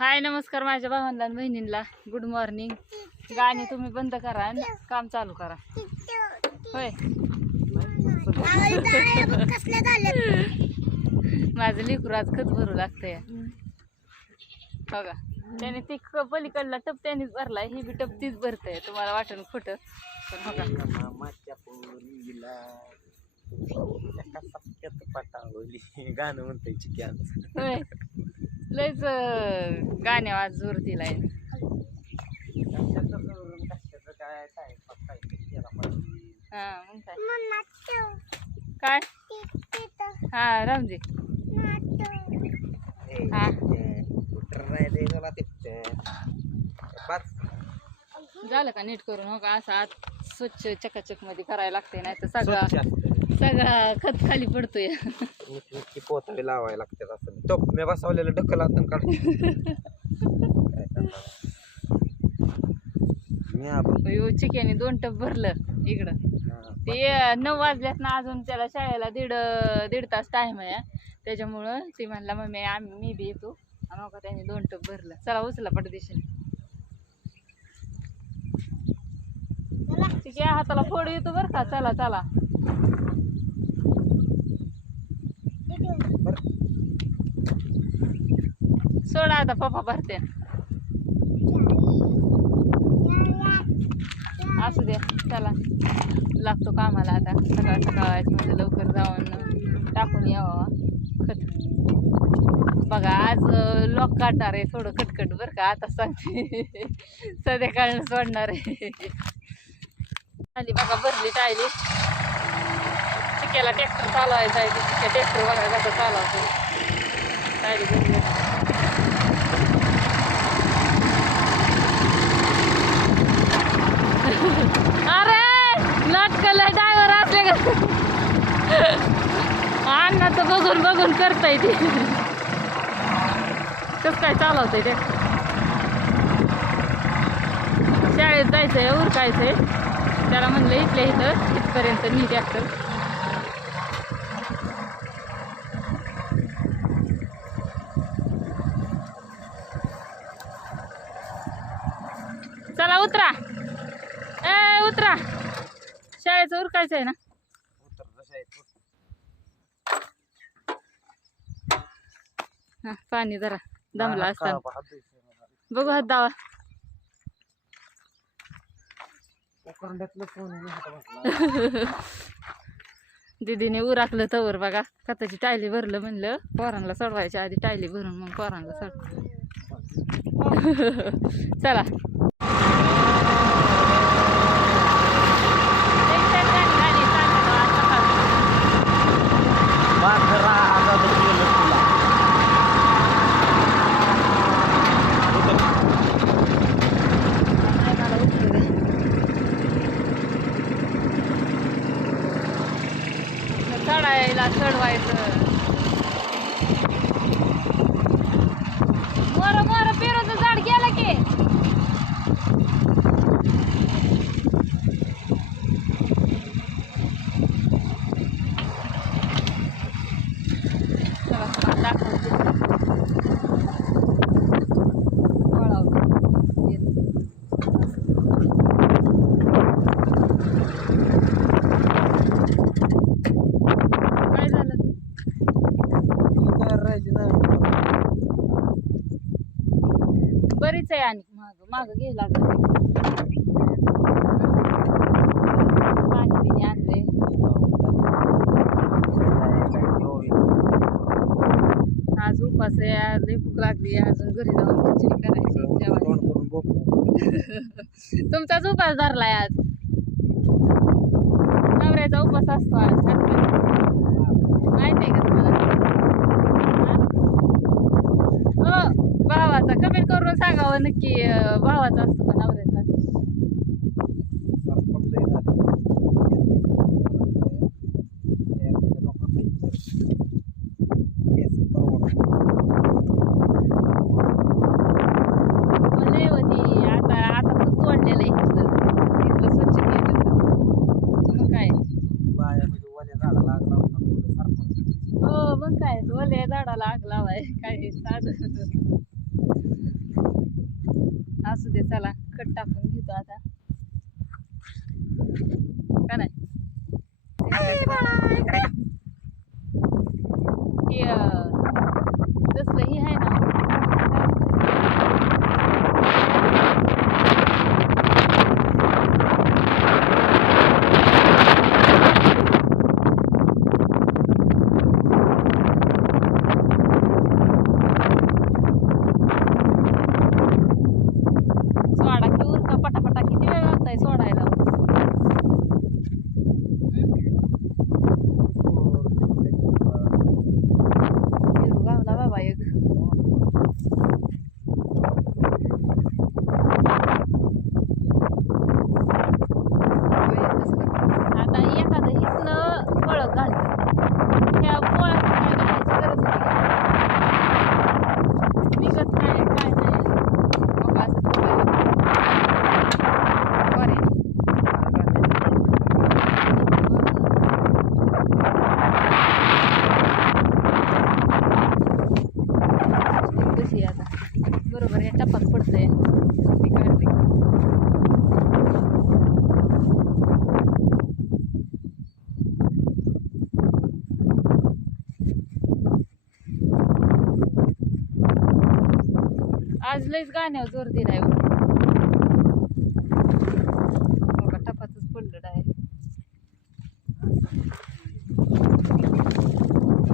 हाय नमस्कार माझ्या भावांना आणि बहिणींना गुड मॉर्निंग. गाणे तुम्ही बंद करा आणि काम चालू करा. होय माझं लेकरू आज खत भरू लागतंय बघा. त्याने ती पलीकडला टप त्यानेच भरलाय, ही बी टप तीच भरतय. तुम्हाला वाटण खोटं पण गाणं म्हणतोय चिक्यान. होय लयच गाण्या आज जोर दिलाय. हा मग काय हा रामजी हा झालं का नीट करून. हो का असं आत स्वच्छ चकाचक मध्ये करायला लागते, नाही तर सगळा खत खाली पडतोय. पोतावे लावायला लागतात. असं टोप मी बसवलेलं ढकल आतून काढ. चिक्याने 2 टप भरलं इकडं. ते 9 वाजल्यात ना, अजून त्याला शाळेला दीड तास टाइम आहे. त्याच्यामुळं ती म्हणला मम्मी मी बी येतो. आणि का त्याने 2 टप भरलं. चला उचला पटदिशीने. चिक्या हाताला फोड येतो बरं का. चला चला सोडा आता पप्पा भरते. असू द्या चला लागतो कामाला आता. सकाळ सकाळ म्हणजे लवकर जाऊन टाकून यावं खत. बघा आज लॉक काढणार आहे थोडं कटकट बरं का. आता सांगते संध्याकाळनं सोडणार आहे. आली बघा भरली टायली. चिक्याला ट्रॅक्टर चालवायचा आहे. चिक्या ट्रॅक्टर बघा कसं चालवतो. टायली भरली. अरे नाटकला ड्रायव्हर असले का अण्णाचं बघून बघून करता येते. कसं काय चालवतंय ते. शाळेत जायचंय उरकायचंय. त्याला म्हणलं इथल्या इथं इथपर्यंत मी ट्रॅक्टर. चला उतरा उतरा. शाळेचं उरकायचं आहे ना. हा पाणी जरा दमला असता. बघू हात दावा. दीदीने उराकलं तवर बघा. खताची टायली भरलं. म्हणलं पोरांना सोडवायच्या आधी टायली भरून मग पोरांना सोड. चला चढायला चढवायचं. मोर पेरूचं झाड गेलं की. बरीच आहे आणि माग घ्यायला पाणी बिणी आणलंय. आज उपास आहे. आज भूक लागली. अजून घरी जाऊन खिचडी करायची. तुमचाच उपास धरलाय आज. नवऱ्याचा उपास असतो आज. माहिती आहे का तुम्हाला. हो भावाचा कमेंट करून सांगावं नक्की. भावाचा असतो का नवऱ्याचा असतो. लय होती. आता खूप तोडलेलं आहे. इथलं स्वच्छ केलं मग काय. हो मग काय ओल्या झाडाला आग लावाय काय साधं. असू दे चला खत टाकून घेतो आता का नाही जसलं हे आहे ना सोडा की उरका पटापटा किती वेळ लागताय सोडायला पेरू गावला बाबा एक आता एखादं हिथनं फळ घालतं त्या फळाचं काय घालायची गरज होती का? विकत नाही काय नाही मग असं कशी आता बरोबर या टपात पडतंय ती काढते आज लईच गाण्यावर जोर दिलाय बघा टपातच पडलं डायरेक्ट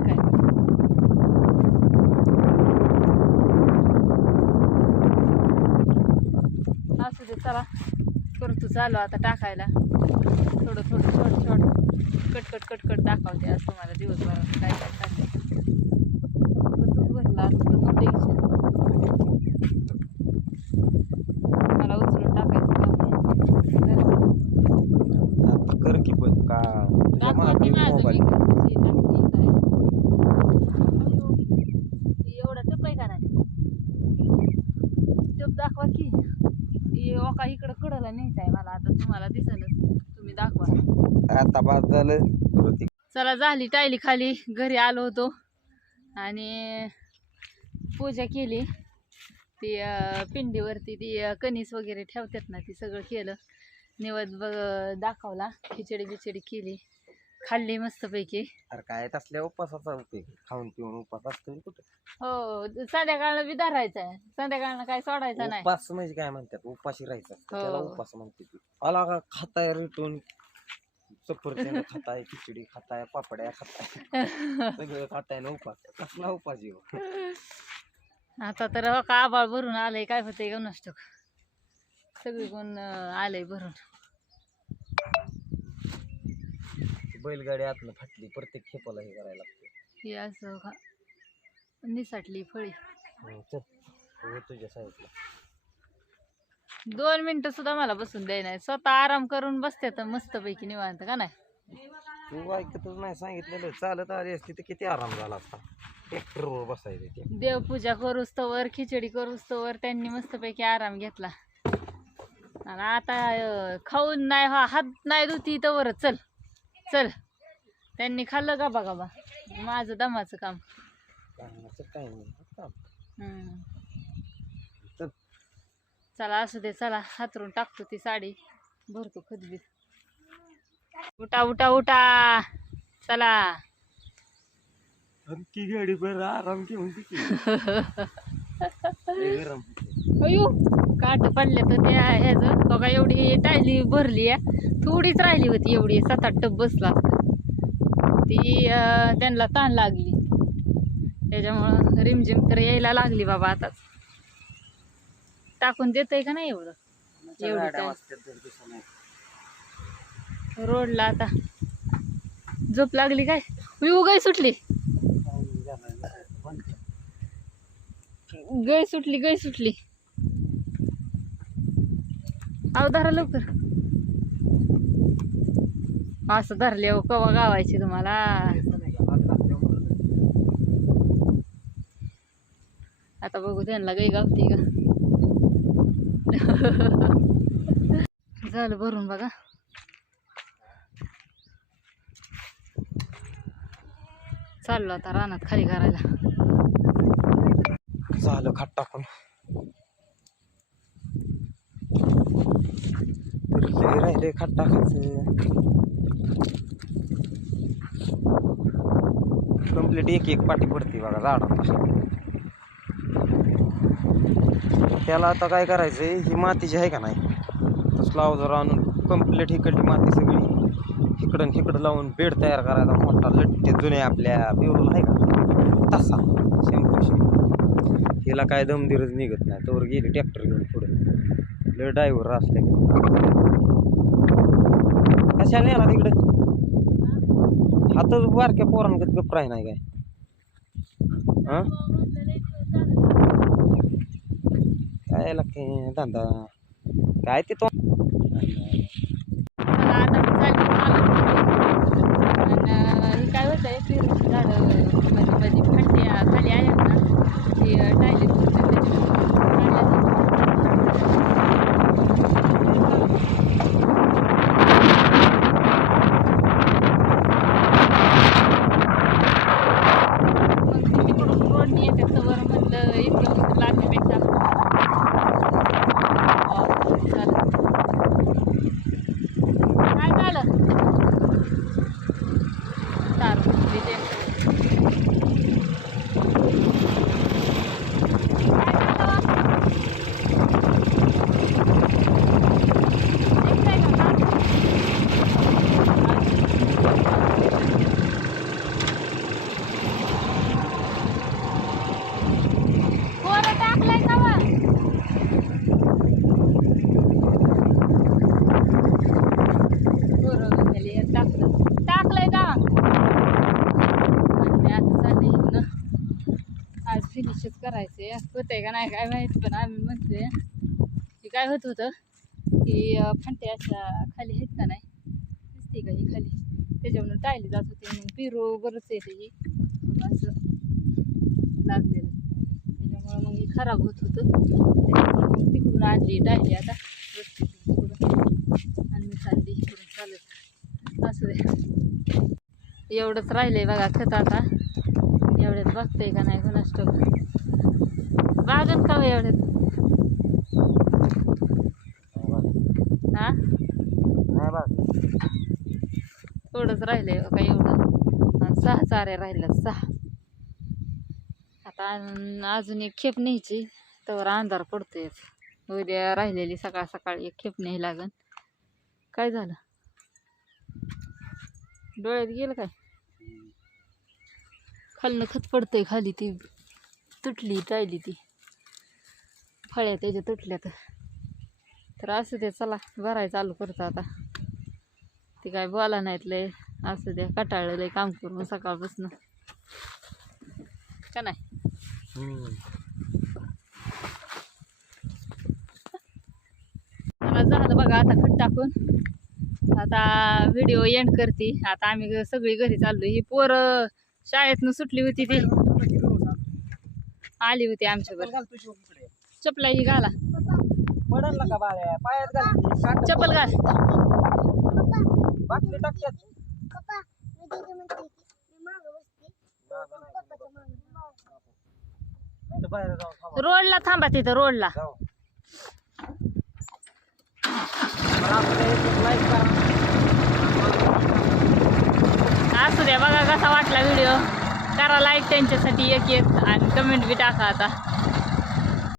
काय असू दे चला करतो चालू आता टाकायला थोडं थोडं शॉर्ट शॉर्ट कटकट कटकट दाखवते असं मला दिवसभरात काय काय टाकायचं भरला असतं टेन्शन मला उचलून टाकायचं काम नाही आता कर की पण का तुझ्या दाखवते मनात माझं मोबाईल मी कशी टाकते काय एवढा टप आहे का नाही टप दाखवा की ओका इकडं कडला न्यायचं आहे मला आता तुम्हाला दिसेलच तुम्ही दाखवा आता बाद झालं परत चला झाली टायली खाली घरी आलो होतो आणि पूजा केली ती पिंडीवरती ती कणीस वगैरे ठेवतात ना ती सगळं केलं निवद दाखवला खिचडी बिचडी केली खाल्ली मस्तपैकी अरे काय तसल्या उपासाचा उपयोग खाऊन पिऊन उपास असतो कुठं हो संध्याकाळला बी धरायचं आहे संध्याकाळला काय सोडायचं नाही उपास म्हणजे काय म्हणतात उपाशी राहायचं हो. त्याला उपास म्हणते ती आला का खाताय रिटून सफरचंद खाताय खिचडी खाताय पापड्या खाताय सगळं खाताय ना उपास कसला उपास येऊ आता तर हो का आबाळ भरून आलंय काय होतंय का नसतो सगळी कोण आलंय भरून बैलगाडी आतनं फाटली प्रत्येक खेपाला हे करायला लागते हे असं का निसाटली फळी चल हो तुझ्या साईडला 2 मिनिटं सुद्धा मला बसून द्याय नाही स्वतः आराम करून बसते तर मस्तपैकी निवांत का नाही तू ऐकतच नाही सांगितलेलं चालत आली असती तर किती आराम झाला असता ट्रॅक्टरवर बसायचे ते देवपूजा करूस तवर खिचडी करूस तवर त्यांनी मस्तपैकी आराम घेतला आणि आता खाऊन नाही हात नाही धुती तवर चल चल त्यांनी खाल्लं गाबा गाबा माझं दमाचं काम काय नाही चल चला असू दे चला हातरून टाकतो ती साडी भरतो खतबीत उठा उठा उठा चला की गाडी बरं आराम घेऊन गरम अयो काट पडले तर त्या ह्याचं बघा एवढी टायली भरली आहे थोडीच राहिली होती एवढी 7-8 टप बसला ती त्यांना ताण लागली त्याच्यामुळं रिमझिम तर यायला लागली बाबा आताच टाकून देतय का नाही एवढं रोडला आता झोप लागली काय गाय सुटली गाय सुटली अहो धरा लवकर असं धरले हो कवा गावायची तुम्हाला आता बघू त्यांना गाई गावती का झालं भरून बघा चाललो आता रानात खाली करायला झालं खाट टाकून लय राहिले खत टाकायचं. कंप्लीट एक एक पाठी पडते बघा झाडाला. त्याला आता काय करायचंय, ही माती जी आहे का नाही तसला अवजार आणून कंप्लीट इकडली माती सगळी इकडं इकडं लावून बेड तयार करायचा मोठा लट्टे जुने आपल्या बेडूला आहे का तसा 100%. हिला काय दमदिरच निघत नाही तोवर गेली ट्रॅक्टर घेऊन पुढे. लय ड्रायव्हर असले कशाला नेला तिकडं. हातच बारक्या पोरांगत गप्राय नाही काय. हा काय लागते धंदा काय ते तो. काय होतंय पेरूची झाडं मध्ये फाट्या खाली आहेत ना ती टायलेट रोडनी येते सवर म्हटलं इतकं लागण्यापेक्षा काय झालं तार फुटली ते. टाकलंय का आणि आता चाललंय आज फिनिशच करायचंय. होतंय का नाही काय माहित पण आम्ही म्हणतोय की काय होत होतं की फांट्या अशा खाली आहेत का नाही दिसते का ही खाली त्याच्यावरून टाळली जात होते. मग पिरू बरंच आहे त्याची असं लागलेलं त्याच्यामुळं मग हे खराब होत होतं. त्याच्यामुळे मग तिकडून आणली टाळली आता आणि मी चालली इकडून चालत असू दे. एवढंच राहिलंय बघा खत आता. एवढ्यात बघतंय का नाही कुणास ठाऊक. बागन का एवढ्यात हा थोडंच राहिलंय बघा एवढं. आणि 6 चाऱ्या राहिल्यात 6. आता अजून एक खेप न्यायची तर अंधार पडतोय. उद्या राहिलेली सकाळ सकाळी एक खेप न्यायला लागन. काय झालं डोळ्यात गेलं काय खालनं खत पडतंय खाली ती तुटली टाळली ती फळ्या त्याच्या तुटल्या तर असू दे. चला भरायला चालू करतो आता. ती काय बोला नाहीत लय असू द्या. कटाळलं लय काम करून सकाळपासून का नाही. झालं बघा आता खत टाकून. आता व्हिडिओ एंड करते. आता आम्ही सगळी घरी चाललो. ही पोरं शाळेतनं सुटली होती ती आली होती आमच्यावर. चपला ही घाला चप्पल घाल. रोडला थांबा तिथं रोडला. असू द्या बघा कसा वाटला व्हिडिओ. करा लाईक त्यांच्यासाठी एक आणि कमेंट बी टाका आता.